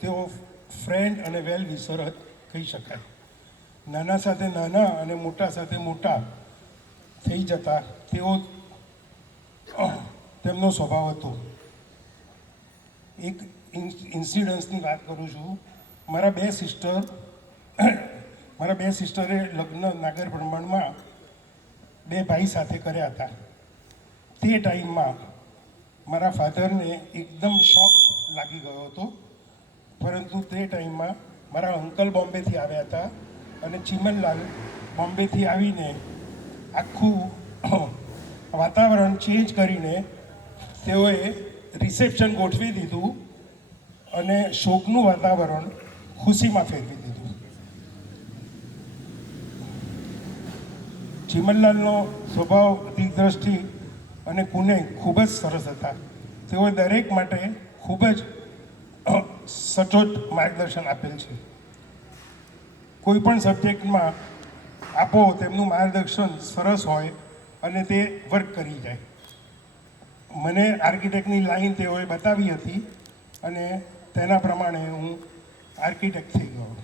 તેઓ ફ્રેન્ડ અને વેલ વિશર જ કહી શકાય. નાના સાથે નાના અને મોટા સાથે મોટા થઈ જતા તેઓ તેમનો સ્વભાવ હતો. એક ઇન્સિડન્સની વાત કરું છું. મારા બે સિસ્ટરે લગ્ન નાગર બ્રહ્માંડમાં બે ભાઈ સાથે કર્યા હતા. તે ટાઈમમાં મારા ફાધરને એકદમ શોક લાગી ગયો હતો. પરંતુ તે ટાઈમમાં મારા અંકલ બોમ્બેથી આવ્યા હતા અને ચીમનલાલ બોમ્બેથી આવીને આખું વાતાવરણ ચેન્જ કરીને તેઓએ રિસેપ્શન ગોઠવી દીધું અને શોકનું વાતાવરણ ખુશીમાં ફેરવી દીધું. ચીમનલાલનો સ્વભાવ, દિગ્દ્રષ્ટિ અને કુનેહ ખૂબ જ સરસ હતા. તેઓએ દરેક માટે ખૂબ જ સચોટ માર્ગદર્શન આપેલ છે. કોઈ પણ સબ્જેક્ટમાં આપો તેમનું માર્ગદર્શન સરસ હોય અને તે વર્ક કરી જાય. મને આર્કિટેક્ટની લાઈન તેઓએ બતાવી હતી અને તેના પ્રમાણે હું આર્કિટેક્ટ થઈ ગયો.